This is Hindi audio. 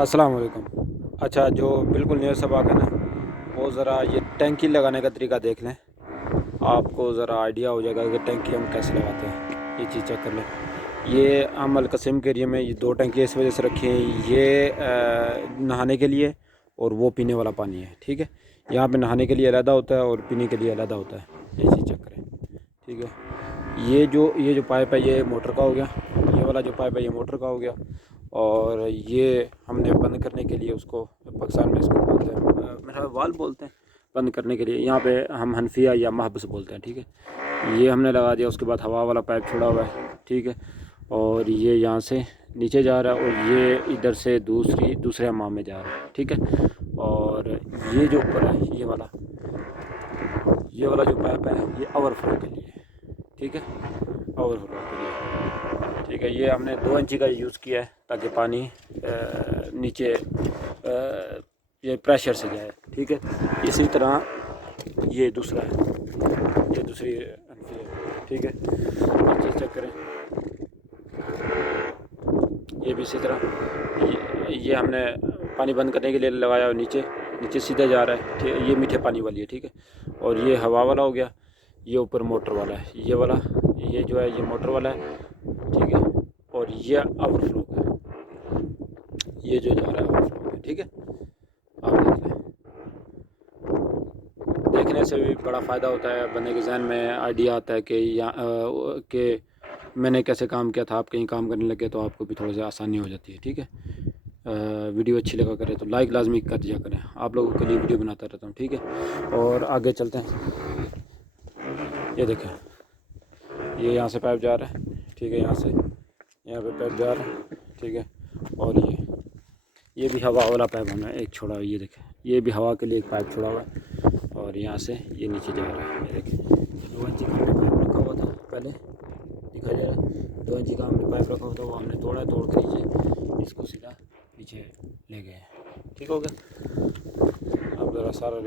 अस्सलाम वालेकुम। अच्छा, जो बिल्कुल नया सबक है ना, वो ज़रा ये टैंकी लगाने का तरीका देख लें। आपको ज़रा आइडिया हो जाएगा कि टैंकी हम कैसे लगाते हैं। ये चीज़ चेक कर लें। ये हम अलकस्म के एरिया में ये दो टैंकी इस वजह से रखी हैं। ये नहाने के लिए और वो पीने वाला पानी है, ठीक है। यहाँ पे नहाने के लिए अलग होता है और पीने के लिए अलग होता है। ये चीज़ चेक करें, ठीक है। ये जो पाइप है ये मोटर का हो गया। ये वाला जो पाइप है ये मोटर का हो गया। और ये हमने बंद करने के लिए उसको पाकिस्तान में इसको बोलते हैं, मेरा वाल बोलते हैं बंद करने के लिए। यहाँ पे हम हनफिया या महबस बोलते हैं, ठीक है। ये हमने लगा दिया। उसके बाद हवा वाला पाइप छोड़ा हुआ है, ठीक है। और ये यहाँ से नीचे जा रहा है और ये इधर से दूसरे हमाम में जा रहा है, ठीक है। और ये जो ऊपर है ये वाला जो पाइप है ये ओवरफ्लो के लिए, ठीक है। ओवरफ्लो के लिए, ठीक है। ये हमने 2 इंची का यूज़ किया है ताकि पानी नीचे ये प्रेशर से जाए, ठीक है। इसी तरह ये दूसरा है, ये दूसरी एनफी है, ठीक है। ये चीज़ चेक करें। ये भी इसी तरह ये हमने पानी बंद करने के लिए लगाया और नीचे नीचे सीधा जा रहा है, ठीक है। ये मीठे पानी वाली है, ठीक है। और ये हवा वाला हो गया। ये ऊपर मोटर वाला है, ये वाला ये जो है ये मोटर वाला है, ठीक है। और ये ओवरफ्लो का ये जो जा रहा है ओवरफ्लो का, ठीक है। आप देख लें। देखने से भी बड़ा फ़ायदा होता है, बंदे के जहन में आइडिया आता है कि कि मैंने कैसे काम किया था। आप कहीं काम करने लगे तो आपको भी थोड़ा सा आसानी हो जाती है, ठीक है। वीडियो अच्छी लगा करे तो लाइक लाजमी कर दिया करें। आप लोगों के लिए वीडियो बनाता रहता हूँ, ठीक है। और आगे चलते हैं। ये देखें, ये यहाँ से पाइप जा रहा है, ठीक है। यहाँ से यहाँ पे पाइप जा रहा है, ठीक है। और ये भी हवा वाला पाइप हमने एक छोड़ा हुआ है। ये देखें, ये भी हवा के लिए एक पाइप छोड़ा हुआ है। और यहाँ से ये नीचे जा रहा है। ये देखें, 2 इंची का हमने पाइप रखा हुआ था पहले, दिखाई दे रहा है। 2 इंची का हमने पाइप रखा हुआ था, वो हमने तोड़ के नीचे इसको सीधा पीछे ले गए, ठीक हो गया। अब ज़रा सारा